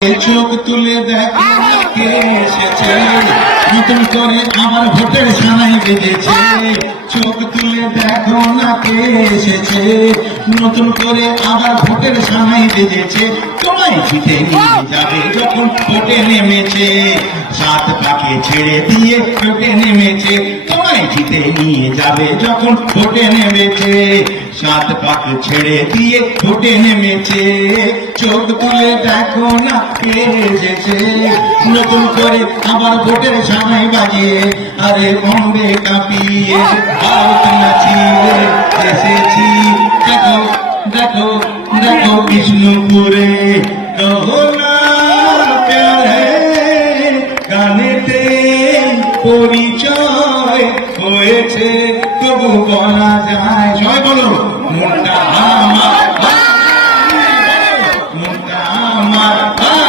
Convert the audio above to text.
চোখ তুলে দেখো কে এসেছে, নতুন করে আমার ভোটের সানাই বেজেছে। চোখ তুলে দেখো না কে এসেছে, নতুন করে আবার ভোটের সানাই বেজেছে। তোমায় জিতে নিয়ে যাবে যখন ভোটে নেমেছে, সাত পাকে ছেড়ে দিয়ে ভোটে নেমেছে। তোমায় জিতে নিয়ে যাবে যখন ভোটে নেমেছে, সাত পাক ছেড়ে দিয়ে ভোটে নেমেছে। চোখ তুলে দেখো না কে এসেছে, নতুন করে আবার ভোটের সানাই বাজিয়ে, আরে বম্বে কাঁপিয়ে ভারত নাচিয়ে এসেছি। দেখো দেখো দেখো বিষ্ণুপুরে গহনা প্যারে গানেতে পরিচয় হয়েছে, তবু বলা যায়। জয় বলো।